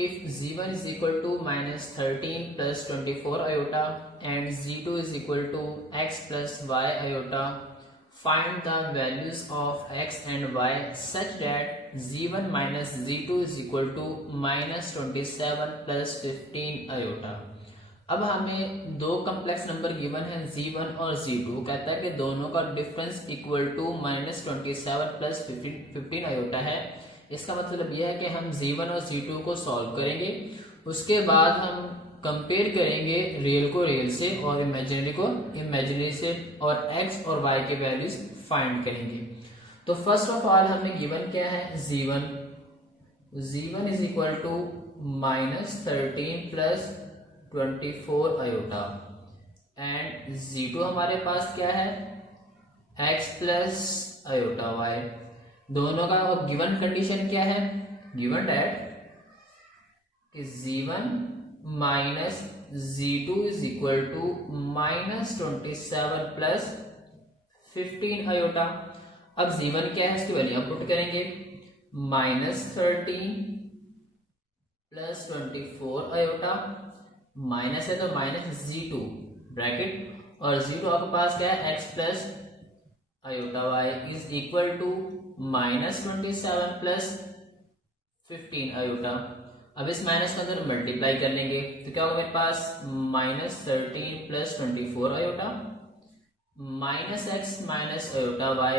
if z1 is equal to minus 13 plus 24 iota and z2 is equal to x plus y iota, find the values of x and y such that z1 minus z2 is equal to minus 27 plus 15 iota। अब हमें दो complex number given है z1 और z2, कहता है कि दोनों का difference equal to minus 27 plus 15 iota है। इसका मतलब यह है कि हम z1 और z2 को सॉल्व करेंगे, उसके बाद हम कंपेयर करेंगे रियल को रियल से और इमेजिनरी को इमेजिनरी से और x और y के वैल्यूज फाइंड करेंगे। तो फर्स्ट ऑफ ऑल हमें गिवन क्या है, z1 is equal to minus 13 plus 24 iota and z2 हमारे पास क्या है, x प्लस आयोटा y। दोनों का गिवन कंडीशन क्या है, गिवन डेट कि z1 minus z2 is equal to minus 27 plus 15 iota. अब z1 क्या है, इसकी वैल्यू पुट करेंगे, माइनस 13 प्लस 24 आयोटा, माइनस है तो माइनस z2 ब्रैकेट और z2 आपके पास क्या है, x plus iota y is equal to minus 27 plus 15 iota. अब इस माइनस के अंदर मल्टीप्लाई कर लेंगे तो क्या होगा मेरे पास, minus 13 plus 24 iota minus x minus iota y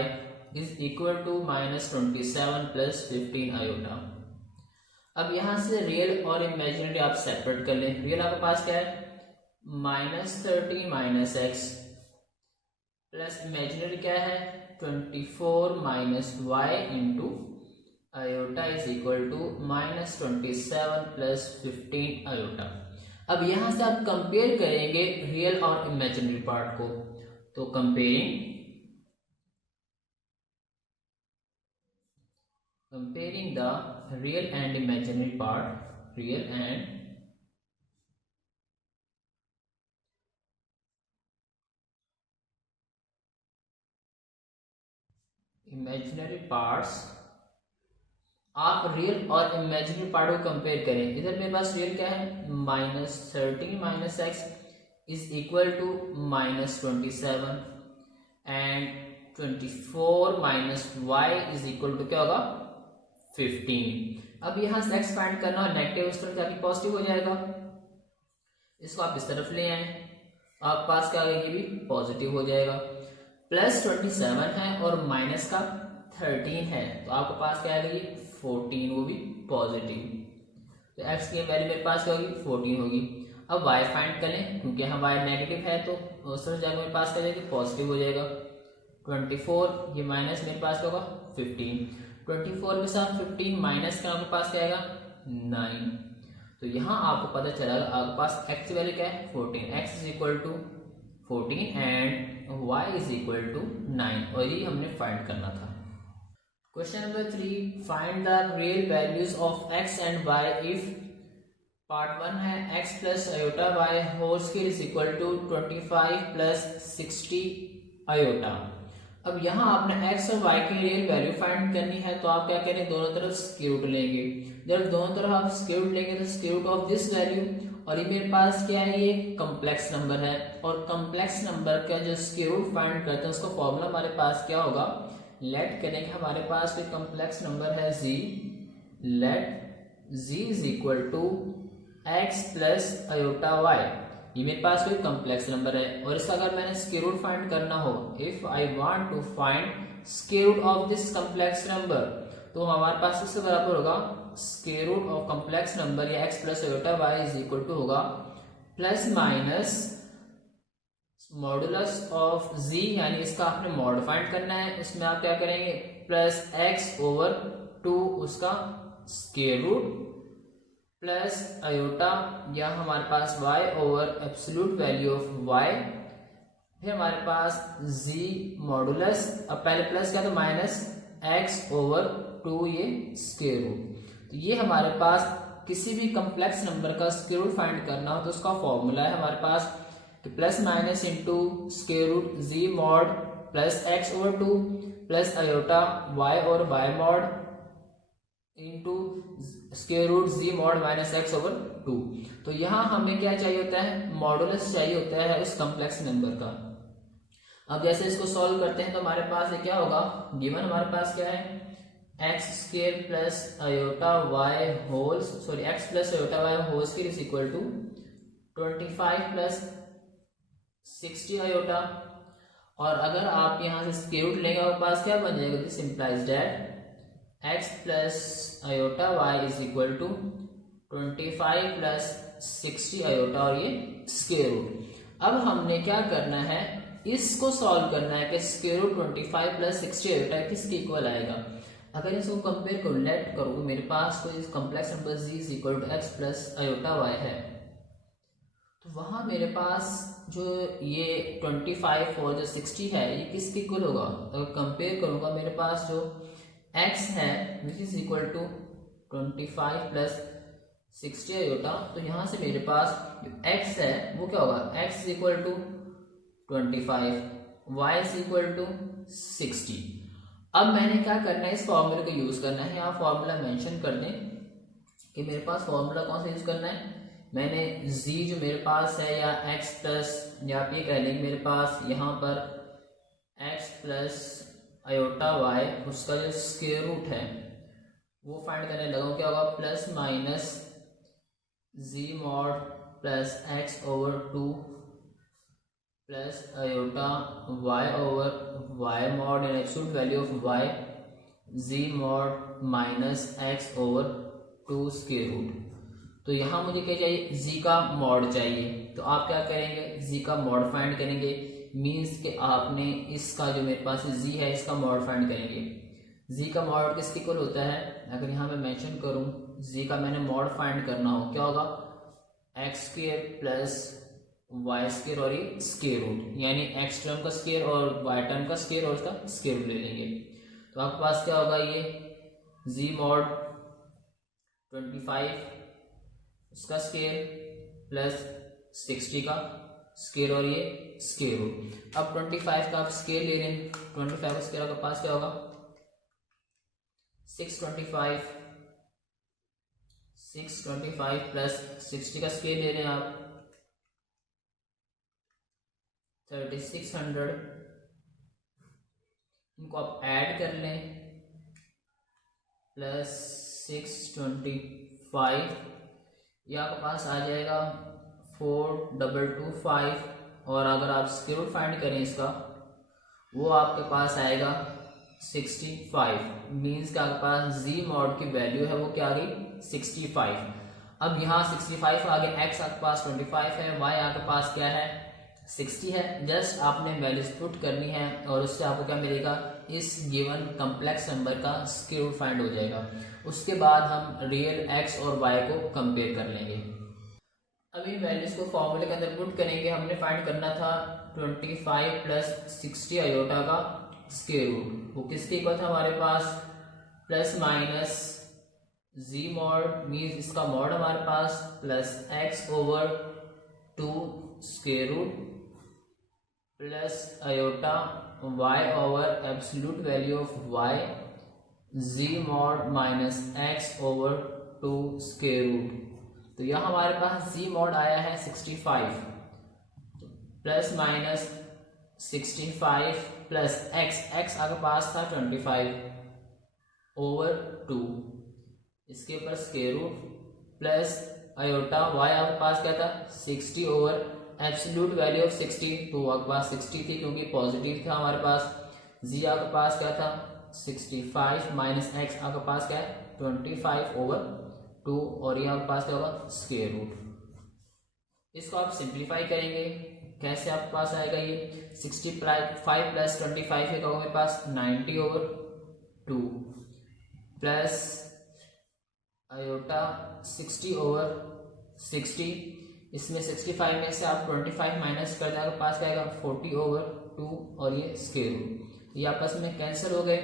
is equal to minus 27 plus 15 iota. अब यहां से रियल और इमेजिनरी आप सेपरेट कर लें। रियल आपके पास क्या है, minus 13 minus x plus imaginary क्या है 24 minus y into iota is equal to minus 27 plus 15 iota. अब यहां से आप कंपेयर करेंगे रियल और इमेजिनरी पार्ट को, तो comparing the real and imaginary part, real and imaginary parts। आप रियल और इमेजिनरी पार्ट को कंपेयर करें। इधर मेरे पास रियल क्या है, minus 13 minus x is equal to minus 27 and 24 minus y is equal to क्या होगा 15। अब यहां से एक्स फाइंड करना और नेगेटिव उस तरफ जाके पॉजिटिव हो जाएगा, इसको आप इस तरफ ले आए, आप पास क्या आएगी भी पॉजिटिव हो जाएगा। प्लस 27 है और माइनस का 13 है तो आपके पास क्या आएगी 14, वो भी पॉजिटिव। तो एक्स की वैल्यू मेरे पास क्या होगी 14 होगी। अब वाई फाइंड करें, क्योंकि यहाँ वाई नेगेटिव है तो उस तरफ जाकर मेरे पास क्या जाएगी पॉजिटिव हो जाएगा। 24 ये माइनस मेरे पास क्या होगा 15, 24 के साथ 15 माइनस का आपके पास क्या आएगा 9। तो यहाँ आपको पता चला आपके पास x की वैल्यू क्या है 14, x is equal to 14 and y is equal to 9 और ये हमने फाइंड करना था। Question number 3, find the real values of x and y if part 1 है x plus iota y whole square is equal to 25 plus 60 iota. अब यहाँ आपने x और y की रियल वैल्यू फाइंड करनी है तो आप क्या करें, दोनों तरफ स्क्वायर रूट लेंगे। जब दोनों तरफ आप स्क्वायर रूट लेंगे तो square root of this value, और ये मेरे पास क्या है, ये कॉम्प्लेक्स नंबर है और कॉम्प्लेक्स नंबर का जो स्क्वायर रूट फाइंड करते हैं उसका फॉर्मूला हमारे पास क्या होगा, लेट करेंगे हमारे पास कोई कॉम्प्लेक्स नंबर है z, let z is equal to x plus iota y। ये मेरे पास कोई कॉम्प्लेक्स नंबर है और इसका अगर मैंने स्क्वायर रूट फाइंड करना हो, if I want to find square root of this complex number, तो हमारे पास इसके बराबर होगा square root of complex number या x plus iota y is equal to होगा plus minus modulus of z, यानी इसका आपने मॉड फाइंड करना है, उसमें आप क्या करेंगे प्लस x ओवर 2 उसका स्क्वायर रूट प्लस आयोटा या हमारे पास y over absolute value of y, फिर हमारे पास z मॉडुलस, अब पहले प्लस क्या था माइनस x ओवर 2 ये स्क्वायर रूट। तो ये हमारे पास किसी भी कॉम्प्लेक्स नंबर का स्क्वायर रूट फाइंड करना हो तो उसका फॉर्मूला है हमारे पास कि plus minus into square root z mod plus x over 2 plus iota y और y mod into square root z mod minus x over 2। तो यहाँ हमें क्या चाहिए होता है, मॉडुलस चाहिए होता है उस कॉम्प्लेक्स नंबर का। अब जैसे इसको सॉल्व करते हैं तो हमारे पास ये क्या होगा, गिवन हमारे पास क्या है, x square plus iota y wholes sorry x plus iota y whole square is equal to 25 plus 60 iota. और अगर आप यहाँ से स्क्वायर रूट लेंगे आपके पास क्या बन जाएगा, this implies that x plus iota y is equal to 25 plus 60 iota और ये स्क्वायर रूट। अब हमने क्या करना है, इसको सॉल्व करना है कि स्क्वायर रूट 25 प्लस 60 आयोटा किसके इक्वल आएगा। अगर इसको कंपेयर करो, लेट करो, मेरे पास कोई complex number z is equal to x plus iota y है, तो वहां मेरे पास जो ये 25 और जो 60 है ये किसके इक्वल होगा। अगर कंपेयर करूंगा मेरे पास जो x है which is equal to 25 plus 60 iota, तो यहाँ से मेरे पास जो x है वो क्या होगा, x is equal to 25, y is equal to 60। अब मैंने क्या करना है, इस फॉर्मूले को यूज करना है। यहाँ फॉर्मूला मेंशन कर दें कि मेरे पास फॉर्मूला कौन सा यूज करना है। मैंने z जो मेरे पास है या x प्लस, या आप ये कह लेंगे मेरे पास यहाँ पर x प्लस आयोटा y उसका जो स्क्वायर रूट है वो फाइंड करने लगा, क्या होगा, plus minus z mod plus x over 2 plus iota y over y mod and absolute value of y z mod minus x over 2 square root. तो यहाँ मुझे क्या चाहिए, z का मॉड चाहिए। तो आप क्या करेंगे, z का मॉड फाइंड करेंगे, मीन्स कि आपने इसका जो मेरे पास z है इसका मॉड फाइंड करेंगे। z का मॉड किसके इक्वल होता है, अगर यहाँ मैं मेंशन करूँ z का मैंने मॉड फाइंड करना हो, क्या होगा, x square plus y square और ये स्क्वायर रूट, यानी एक्स टर्म का स्क्वायर और वाई टर्म का स्क्वायर और उसका स्क्वायर रूट ले लेंगे। तो आपके पास क्या होगा, ये z मॉड 25 उसका स्क्वायर प्लस 60 का स्क्वायर और ये स्क्वायर रूट। अब 25 का आप स्क्वायर ले रहे हैं, 25 का स्क्वायर आपके पास क्या होगा, 625 प्लस 60 का स्क्वायर ले रहे हैं आप 3600, इनको आप ऐड कर लें प्लस 625, ये आपके पास आ जाएगा 4225। और अगर आप स्क्वायर रूट फाइंड करें इसका, वो आपके पास आएगा 65, मीन्स कि आपके पास z मॉड की वैल्यू है वो क्या आ गई 65। अब यहाँ 65 आ गया, x आपके पास 25 है, y आपके पास क्या है 60 है। जस्ट आपने वैल्यूज पुट करनी है और उससे आपको क्या मिलेगा, इस गिवन कॉम्प्लेक्स नंबर का स्क्वायर रूट फाइंड हो जाएगा। उसके बाद हम रियल x और y को कंपेयर कर लेंगे। अभी वैल्यूज को फॉर्मूले के अंदर पुट करेंगे। हमने फाइंड करना था 25 प्लस 60 आयोटा का स्क्वायर रूट, वो किसके इक्वल था हमारे पास, plus minus z mod means इसका मॉड हमारे पास plus x over 2 square root plus iota y over absolute value of y z mod minus x over 2 square root. तो यहाँ हमारे पास z मॉड आया है 65 प्लस माइनस 65 प्लस x आपके पास था 25 ओवर 2, इसके ऊपर square root plus iota y आपके पास क्या था 60 ओवर एब्सोल्यूट वैल्यू ऑफ 60, तो आपके पास 60 थी क्योंकि पॉजिटिव था हमारे पास। z आपके पास क्या था 65 माइनस x आपके पास क्या है 25 ओवर 2 और ये आपके पास क्या होगा स्क्वायर रूट। इसको आप सिंप्लीफाई करेंगे, कैसे आपके पास आएगा, ये 65 प्लस 25 होगा मेरे पास 90 ओवर 2 प्लस आयोटा 60 ओवर 60, इसमें 65 में से आप 25 माइनस कर देंगे, पास क्या आएगा 40 ओवर 2 और ये स्क्वायर रूट, ये आपस में कैंसिल हो गए।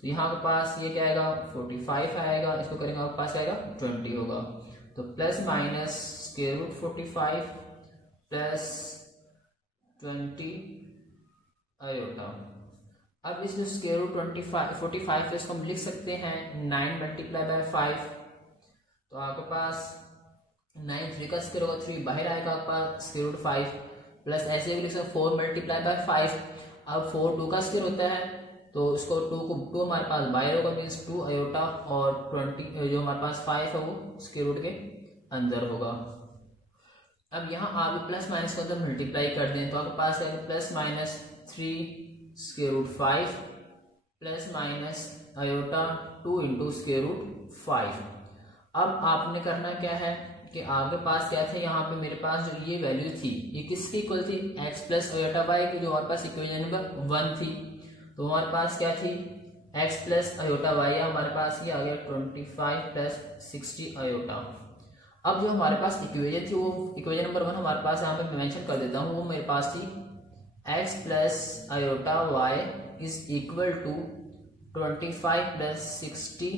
तो यहाँ के पास ये क्या आएगा 45 आएगा, इसको करेंगे आपके पास आएगा 20 होगा। तो plus minus square root 45 plus 20 iota, अब इस जो स्क्वायर रूट 45 है इसको हम लिख सकते हैं 9 मल्टीप्लाई बाय 5, तो आपके पास 9 3 का स्क्वायर होगा 3 बाहर आएगा आपके पास स्क्वायर रूट 5, प्लस ऐसे ही लिख सकते 4 मल्टीप्लाई बाय 5। अब 4 2 का स्क्वायर होता है तो इसको 2 हमारे पास बाहर होगा मीन्स 2 आयोटा, और 20 जो हमारे पास 5 है वो स्क्वायर रूट के अंदर होगा। अब यहाँ आप प्लस माइनस को अंदर मल्टीप्लाई कर दें तो आपके पास है plus minus 3 square root 5 plus minus iota 2 into square root 5। अब आपने करना क्या है कि आपके पास क्या था, यहाँ पे मेरे पास जो ये वैल्यू थी ये किसकी इक्वल थी, x प्लस आयोटा वाई की, जो हमारे पास इक्वेशन नंबर 1 थी। तो हमारे पास क्या थी, x प्लस आयोटा वाई, हमारे पास ये आ गया 25 प्लस 60 आयोटा। अब जो हमारे पास इक्वेशन थी वो इक्वेशन नंबर 1 हमारे पास यहाँ पे मेंशन कर देता हूँ, वो मेरे पास थी x plus iota y is equal to 25 plus 60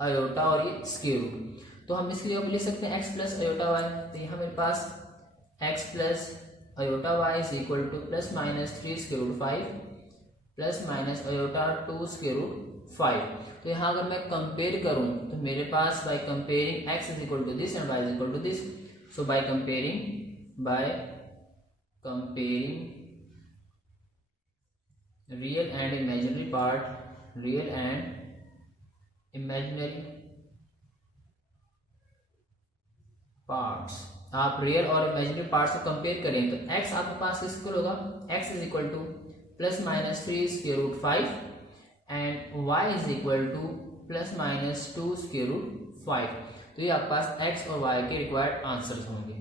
iota और ये स्क्वायर रूट। तो हम इसके लिए अब लिख सकते हैं x प्लस आयोटा वाई, तो यहाँ मेरे पास x plus iota y is equal to plus minus 3 square root 5 plus minus iota 2 square root 5। तो यहाँ अगर मैं कंपेयर करूँ तो मेरे पास by comparing x is equal to this and y is equal to this, so by comparing real and imaginary part, real and imaginary parts, आप real और इमेजिनरी पार्ट्स को कंपेयर करें तो x आपके पास इक्वल होगा, x is equal to plus minus 3 square root 5 and y is equal to plus minus 2 square root 5। तो ये आपके पास x और y के रिक्वायर्ड आंसर्स होंगे।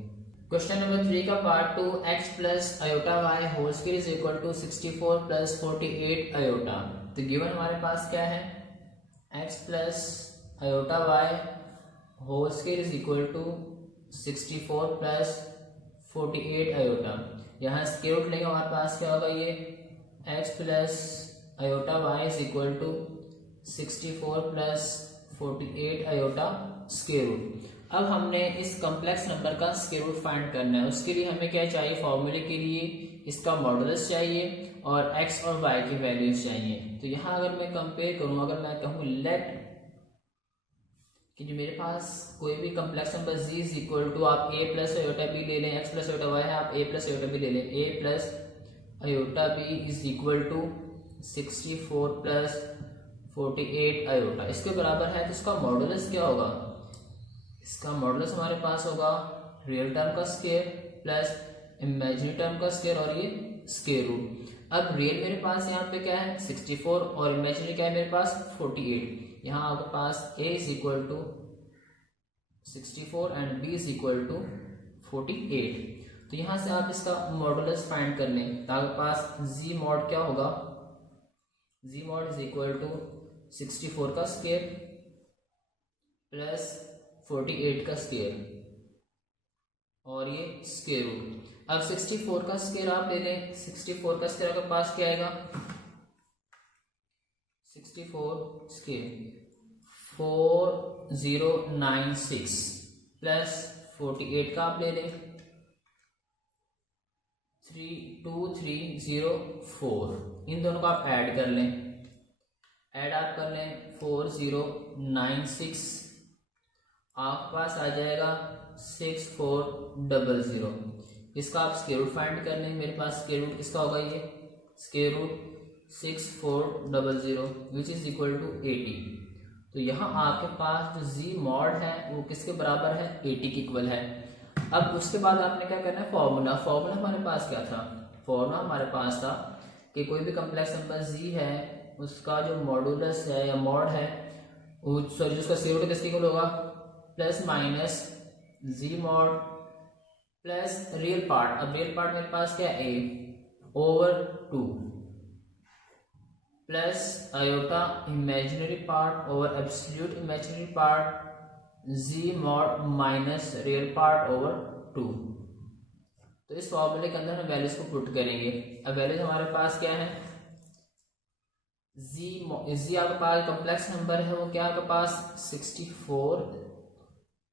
क्वेश्चन नंबर 3 का part 2, x plus iota y whole square is equal to 64 plus 48 iota. तो given हमारे पास क्या है, x plus iota y whole square is equal to 64 plus 48 iota. यहाँ स्क्वायर रूट लेंगे हमारे पास क्या होगा, ये x plus iota y is equal to 64 plus 48 iota square root. अब हमने इस कॉम्प्लेक्स नंबर का स्क्वायर रूट फाइंड करना है, उसके लिए हमें क्या चाहिए, फॉर्मूले के लिए इसका मॉडुलस चाहिए और x और y की वैल्यूज चाहिए। तो यहाँ अगर मैं कंपेयर करूँ, अगर मैं कहूँ लेट कि जो मेरे पास कोई भी complex number z is equal to, आप a प्लस आयोटा b ले लें, x प्लस आयोटा y है, आप a प्लस आयोटा b ले लें, a plus iota b is equal to 64 plus 48 iota, इसके बराबर है। तो इसका मॉडुलस क्या होगा, इसका मॉडुलस हमारे पास होगा रियल टर्म का स्क्वायर प्लस इमेजिनरी टर्म का स्क्वायर और ये स्क्वायर रूट। अब रियल मेरे पास यहाँ पे क्या है 64 और इमेजिनरी क्या है मेरे पास 48। यहाँ आपके पास a is equal to 64 and b is equal to 48। तो यहाँ से आप इसका मॉडुलस फाइंड कर लें, तो आपके पास z मॉड क्या होगा, z mod is equal to 64 का स्क्वायर प्लस 48 का स्क्वायर और ये स्क्वायर रूट। अब 64 का स्क्वायर आप ले लें, 64 का स्क्वायर आपके पास क्या आएगा, 64 स्क्वायर 4096 प्लस 48 का आप ले लें 32304, इन दोनों को आप ऐड कर लें, ऐड आप कर लें 4096, आपके पास आ जाएगा 6400। इसका आप स्क्वायर रूट फाइंड कर लें, मेरे पास स्क्वायर रूट किसका होगा, ये square root 6400 which is equal to 80। तो यहाँ आपके पास जो z मॉड है वो किसके बराबर है, 80 के इक्वल है। अब उसके बाद आपने क्या करना है, फॉर्मूला हमारे पास क्या था, फॉर्मूला हमारे पास था कि कोई भी कॉम्प्लेक्स नंबर z है उसका जो मॉडुलस है या मॉड है सॉरी उसका स्क्वायर रूट किसके इक्वल होगा, plus minus z mod plus real part. अब रियल पार्ट मेरे पास क्या है, a over 2 plus iota imaginary part over absolute imaginary part z mod minus real part over 2। तो इस फॉर्मूले के अंदर हम वैल्यूज को पुट करेंगे। अब वैल्यूज हमारे पास क्या है, z आपके पास कॉम्प्लेक्स नंबर है वो क्या आपके पास 64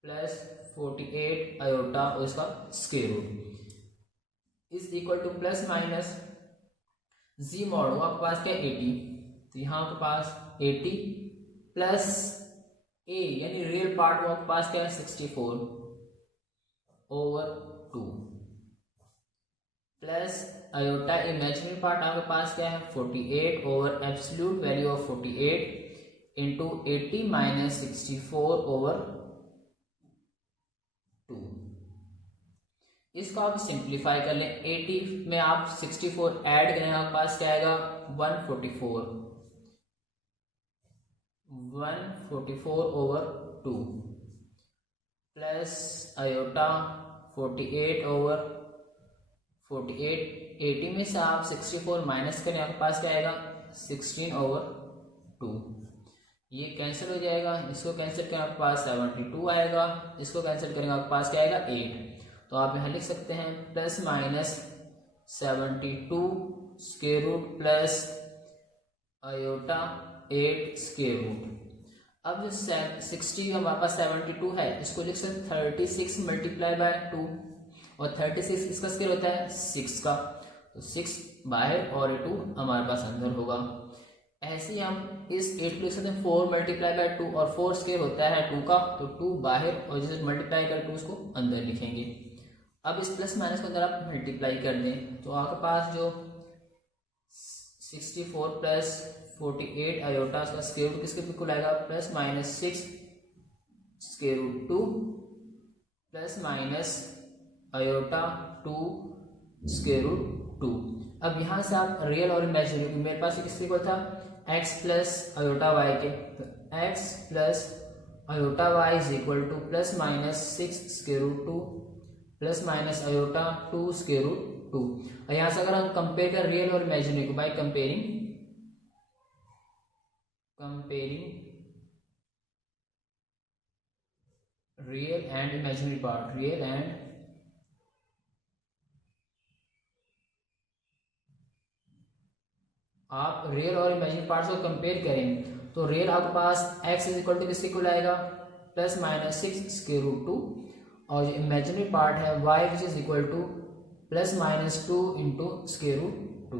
प्लस 48 आयोटा और इसका square root is equal to plus minus z mod वो आपके पास क्या 80, तो यहाँ आपके पास 80 प्लस ए यानी रियल पार्ट वो आपके पास क्या है 64 over 2 plus iota imaginary part आपके पास क्या है 48 over absolute value of 48 into 80 minus 64 over 2। इसको आप सिंप्लीफाई कर लें, 80 में आप 64 ऐड करें आपके पास क्या आएगा 144 ओवर 2 प्लस आयोटा 48 ओवर 48, 80 में से आप 64 माइनस करें आपके पास क्या आएगा 16 ओवर 2। ये कैंसिल हो जाएगा, इसको कैंसिल करें आपके पास 72 आएगा, इसको कैंसिल करेंगे आपके पास क्या आएगा 8। तो आप यहाँ लिख सकते हैं plus minus 72 square root plus iota 8 square root. अब जो 60 हमारे पास 72 है इसको लिख सकते 36 मल्टीप्लाई बाय 2 और 36 इसका स्क्वायर होता है 6 का, तो 6 बाहर और 2 हमारे पास अंदर होगा। ऐसे ही हम इस 8 को लिख सकते हैं 4 मल्टीप्लाई बाय 2 और 4 स्क्वायर होता है 2 का, तो 2 बाहर और जैसे मल्टीप्लाई कर 2 उसको अंदर लिखेंगे। अब इस प्लस माइनस को अंदर आप मल्टीप्लाई कर दें तो आपके पास जो 64 प्लस 48 आयोटा उसका स्क्वायर रूट किसके बिल्कुल आएगा plus minus 6 square root 2 plus minus iota 2 square root 2। अब यहाँ से आप रियल और इमेजिनरी, मेरे पास किसके इक्वल था x प्लस आयोटा वाई के, तो x plus iota y is equal to plus minus 6 square root 2 plus minus iota 2 square root 2। और यहाँ से अगर हम कंपेयर कर रियल और इमेजिनरी को by comparing real and imaginary part, real and आप रियल और इमेजिनरी पार्ट्स को कंपेयर करें तो रियल आपके पास x इज इक्वल टू किसके इक्वल आएगा प्लस माइनस 6 स्क्वायर रूट 2 और जो इमेजिनरी पार्ट है y which is equal to plus minus 2 into square root 2।